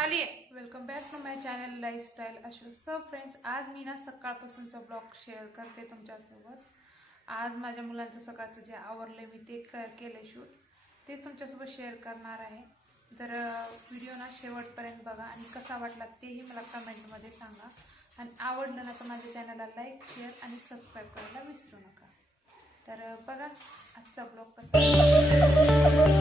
खाली आहे welcome back to my channel lifestyle Ashok sir friends आज मी ना सकाळपासूनचा ब्लॉग शेअर करते तुमच्यासोबत. आज माझ्या मुलांचं सकाळचं जे आवरलं मी ते क केलं शूट तेच तुमच्यासोबत शेअर करणार आहे. तर व्हिडिओ ना शेवटपर्यंत बघा आणि कसा वाटला तेही मला कमेंटमध्ये सांगा. आणि आवडलं ना तर माझ्या चॅनलला लाईक शेअर आणि सबस्क्राईब करायला विसरू नका. तर बघा आजचा ब्लॉग कसा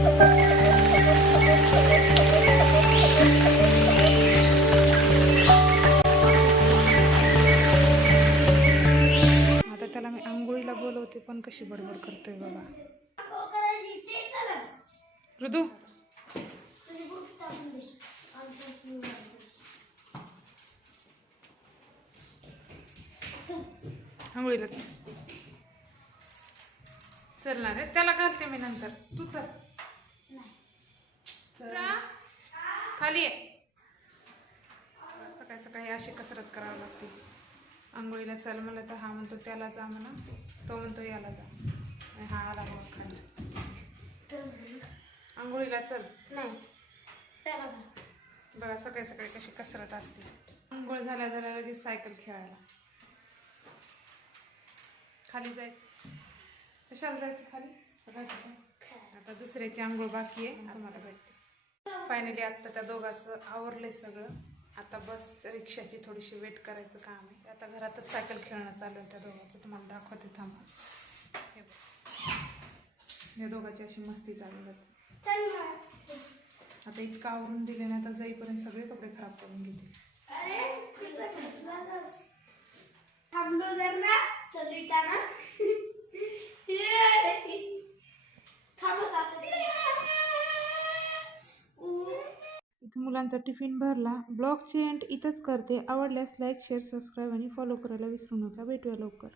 पण कशी बडबड करतोय बाबा ऋतू. आंघोळीला चल चल ना रे त्याला घालते मी नंतर. तू चल. चल. खाली आहे सकाळी सकाळी अशी कसरत करावी लागते. आंघोळीला चल म्हणलं तर हा म्हणतो त्याला जा म्हणा. तो म्हणतो याला जा. आणि हा आला मग खाली. आंघोळीला चल. नाही त्याला बघा सकाळी सकाळी कशी कसरत असते. आंघोळ झाल्या झाल्या लगेच सायकल खेळायला. खाली जायचं. कशाला जायचं खाली? सकाळी आता दुसऱ्याची आंघोळ बाकी आहे आता मला भेटते. फायनली आता त्या दोघांचं आवरलंय सगळं. आता बस रिक्षाची थोडीशी वेट करायचं काम आहे. आता घरातच सायकल खेळणं चालू आहे त्या दोघांचं. तुम्हाला दाखवते थांबा. हे बघ. या दोघांची अशी मस्ती चालू होती आता इतकं आवरून दिले ना आता जाईपर्यंत सगळे कपडे खराब करून घेते. मुलांचा टिफिन भरला ब्लॉगची एंड इथंच करते. आवडल्यास लाईक शेअर सबस्क्राईब आणि फॉलो करायला विसरू नका. भेटूया लवकर.